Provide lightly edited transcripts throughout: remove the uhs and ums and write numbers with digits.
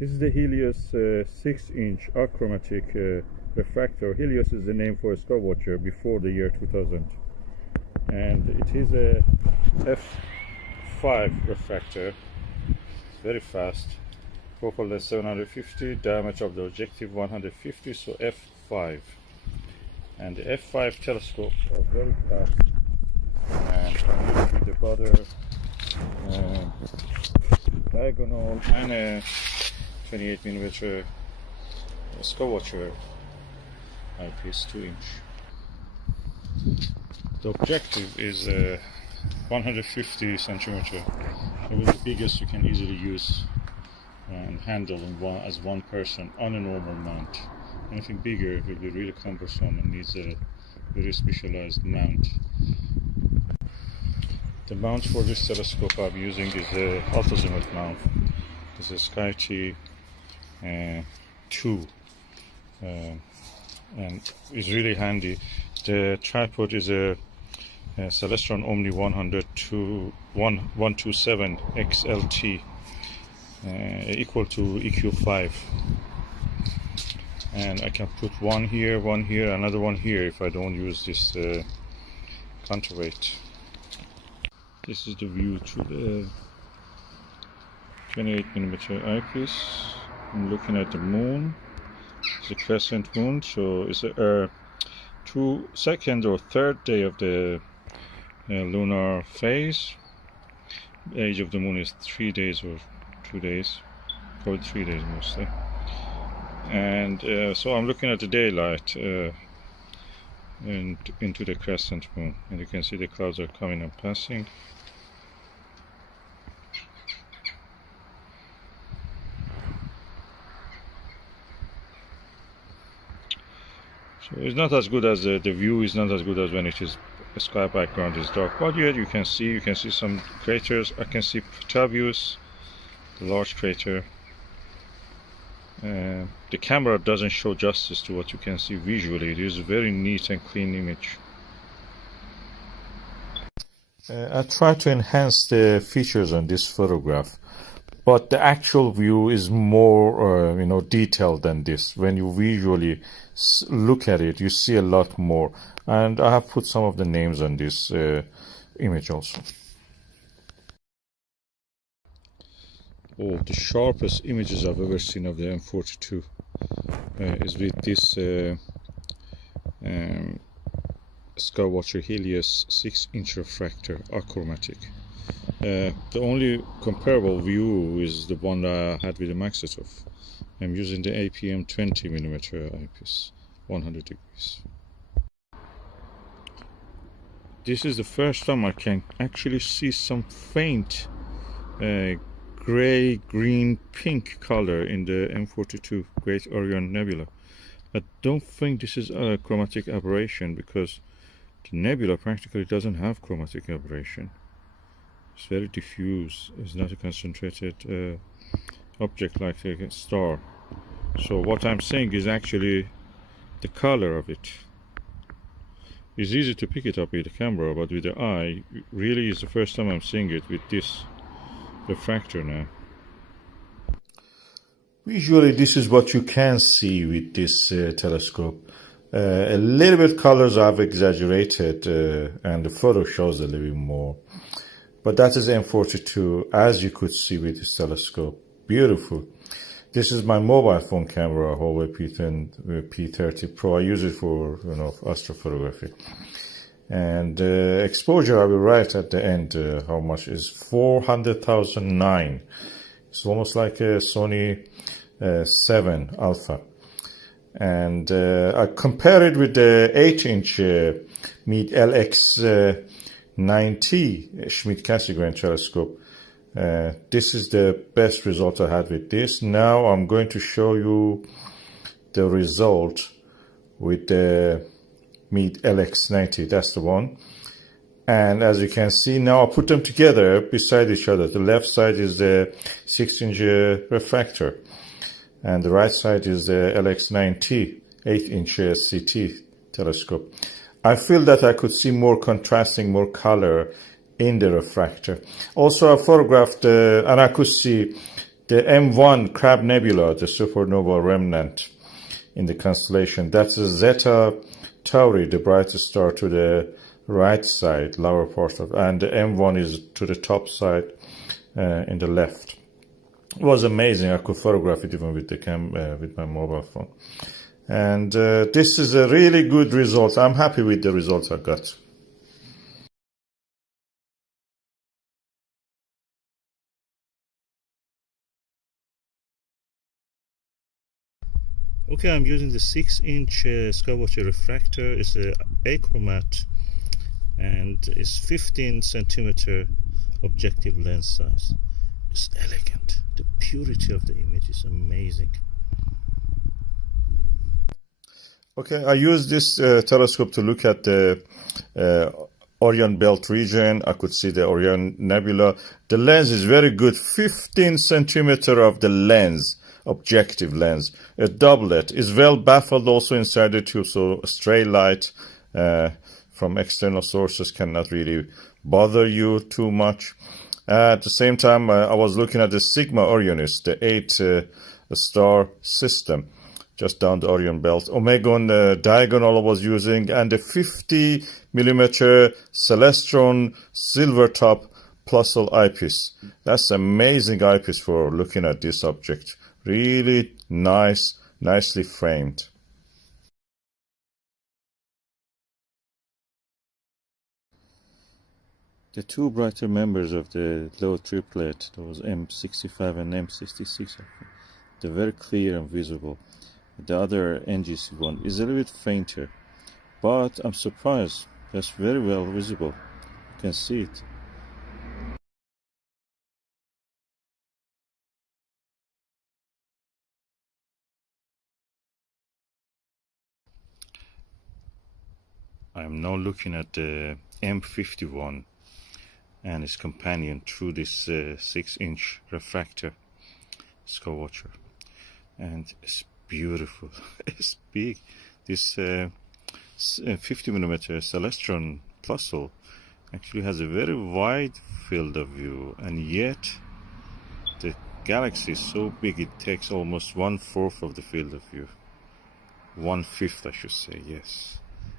This is the Helios 6-inch achromatic refractor. Helios is the name for a Skywatcher before the year 2000. And it is a f5 refractor. It's very fast. Focal length 750, diameter of the objective 150, so f5. And the f5 telescopes are very fast. And I'm using the Baader diagonal and a 28mm Skywatcher eyepiece 2-inch. The objective is 150 centimeter. It was the biggest you can easily use and handle as one person on a normal mount. Anything bigger will be really cumbersome and needs a very specialized mount. The mount for this telescope I'm using is a Alt-Azimuth mount. This is SkyTee-2 and it's really handy. The tripod is a Celestron Omni 127 XLT equal to EQ5, and I can put one here, another one here if I don't use this counterweight. This is the view through the 28mm eyepiece. I'm looking at the moon. It's a crescent moon, so it's a second or third day of the lunar phase. The age of the moon is 3 days or 2 days, probably 3 days mostly. And so I'm looking at the daylight and into the crescent moon, and you can see the clouds are coming and passing. So it's not as good as the view is not as good as when it is the sky background is dark, but yet you can see some craters. I can see Proteus, the large crater. The camera doesn't show justice to what you can see visually. It is a very neat and clean image. I try to enhance the features on this photograph, but the actual view is more detailed than this. When you visually look at it, you see a lot more, and I have put some of the names on this image also. Oh, the sharpest images I've ever seen of the M42 is with this Skywatcher Helios 6-inch refractor, achromatic. The only comparable view is the one I had with the Maxitov. I'm using the APM 20mm eyepiece, 100 degrees. This is the first time I can actually see some faint gray, green, pink color in the M42 Great Orion Nebula. I don't think this is a chromatic aberration, because the nebula practically doesn't have chromatic aberration. It's very diffuse. It's not a concentrated object like a star. So what I'm saying is actually the color of it. It's easy to pick it up with the camera, but with the eye, really is the first time I'm seeing it with this refractor now. Visually, this is what you can see with this telescope. A little bit colors I've exaggerated, and the photo shows a little bit more. But that is M42, as you could see with this telescope. Beautiful. This is my mobile phone camera, Huawei P30 Pro. I use it for astrophotography. And exposure, I will write at the end how much is 400,009. It's almost like a Sony 7 Alpha. And I compare it with the 8-inch Meade LX90 Schmidt-Cassegrain telescope. This is the best result I had with this. Now I'm going to show you the result with the Meade LX90. That's the one. And as you can see, now I'll put them together beside each other. The left side is the 6-inch refractor, and the right side is the LX90 8-inch CT telescope. I feel that I could see more contrasting, more color in the refractor. Also, I photographed and I could see the M1 Crab Nebula, the supernova remnant in the constellation. That's a Zeta Tauri, the brightest star to the right side, lower part of, and the M1 is to the top side in the left. It was amazing. I could photograph it even with the with my mobile phone. And this is a really good result. I'm happy with the results I got. Okay, I'm using the 6-inch Skywatcher refractor. It's a achromatic and it's 15 centimeter objective lens size. It's elegant. The purity of the image is amazing. Okay, I use this telescope to look at the Orion belt region. I could see the Orion Nebula. The lens is very good. 15 centimeter of the lens, objective lens. A doublet is well baffled also inside the tube, so stray light from external sources cannot really bother you too much. At the same time, I was looking at the Sigma Orionis, the 8-star system, just down the Orion belt. Omegon diagonal I was using, and the 50 millimeter Celestron Silverton Plössl eyepiece. That's amazing eyepiece for looking at this object. Really nice, nicely framed. The two brighter members of the low triplet, those M65 and M66, they're very clear and visible. The other NGC one is a little bit fainter, but I'm surprised. That's very well visible. You can see it. I am now looking at the M51 and its companion through this 6-inch refractor Skywatcher, and it's beautiful. It's big. This 50 millimeter Celestron Plössl actually has a very wide field of view, and yet the galaxy is so big it takes almost 1/4 of the field of view. 1/5, I should say. Yes,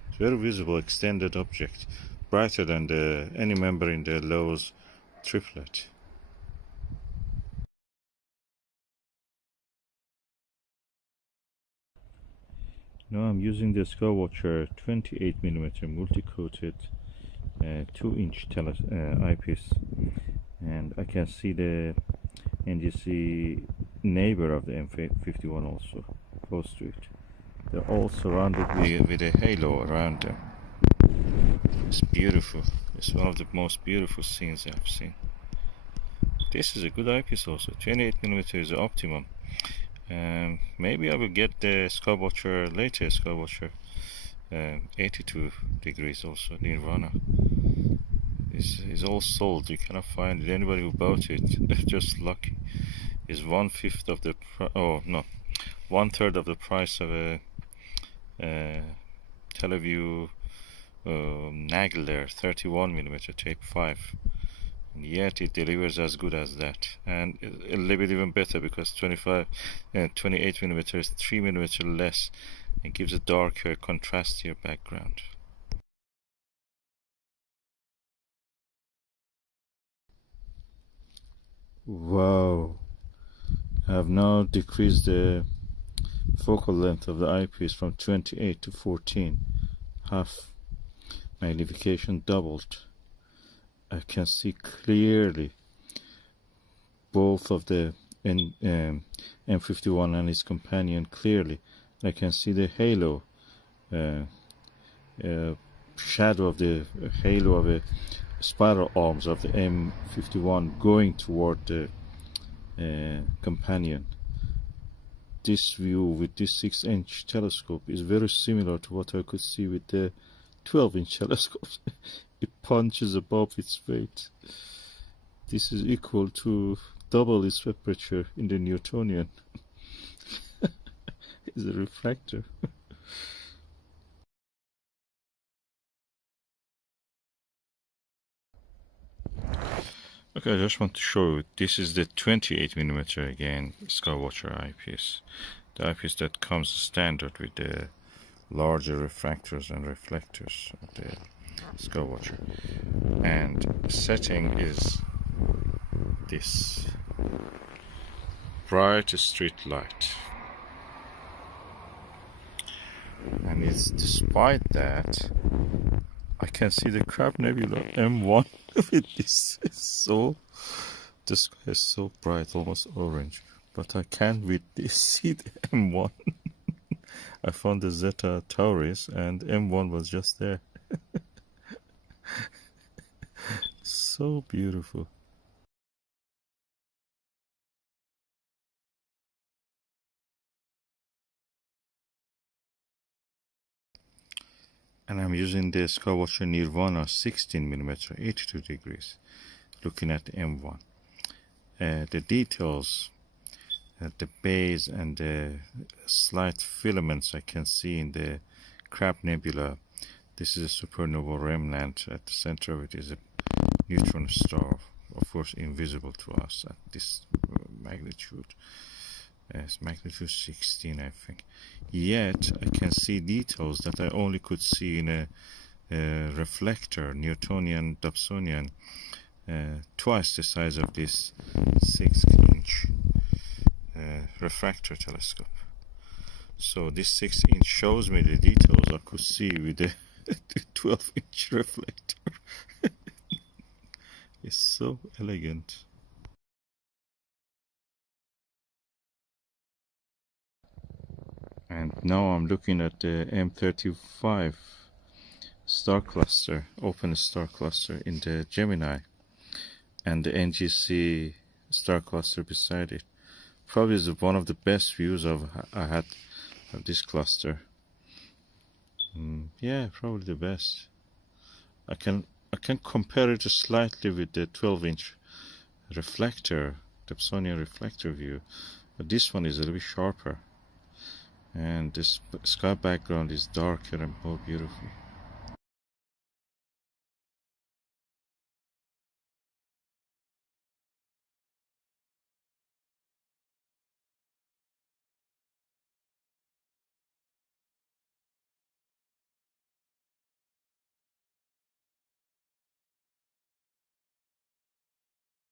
it's very visible, extended object, brighter than any member in the Lowe's triplet. Now I'm using the Skywatcher 28mm multi-coated 2-inch eyepiece, and I can see the NGC neighbor of the M51 also close to it. They're all surrounded with a halo around them. It's beautiful. It's one of the most beautiful scenes I've seen. This is a good eyepiece also. 28mm is the optimum. Maybe I will get the Skywatcher, latest Skywatcher 82 degrees also, Nirvana. It's all sold. You cannot find it. Anybody who bought it, just lucky. Is 1/5 of the oh no, 1/3 of the price of a Teleview Nagler 31mm tape 5. And yet it delivers as good as that, and a little bit even better, because 28mm is 3mm less and gives a darker, contrastier background. Wow, I have now decreased the focal length of the eyepiece from 28 to 14, half magnification doubled. I can see clearly both of the M51 and its companion clearly. I can see the halo, shadow of the halo of a spiral arms of the M51 going toward the companion. This view with this 6-inch telescope is very similar to what I could see with the 12-inch telescope. It punches above its weight. This is equal to double its aperture in the Newtonian. It's a refractor. Okay, I just want to show you, this is the 28mm again Skywatcher eyepiece. The eyepiece that comes standard with the larger refractors and reflectors of the Skywatcher. And setting is this bright street light. And it's despite that I can see the Crab Nebula M1 with this. The sky is so bright, almost orange. But I can't with this see the M1. I found the Zeta Tauris and M1 was just there. So beautiful. And I'm using the Skywatcher Nirvana 16mm 82 degrees, looking at the M1. The details, the base and the slight filaments I can see in the Crab Nebula. This is a supernova remnant. At the center of it is a neutron star, of course invisible to us at this magnitude. It's magnitude 16, I think. Yet I can see details that I only could see in a reflector, Newtonian, Dobsonian, twice the size of this 6-inch refractor telescope. So this 6-inch shows me the details I could see with the 12-inch reflector. It's so elegant. And now I'm looking at the M35 star cluster, open star cluster in the Gemini, and the NGC star cluster beside it. Probably is one of the best views I had of this cluster. Yeah, probably the best. I can compare it slightly with the 12-inch reflector, the Dobsonian reflector view, but this one is a little bit sharper. And this sky background is darker and more beautiful.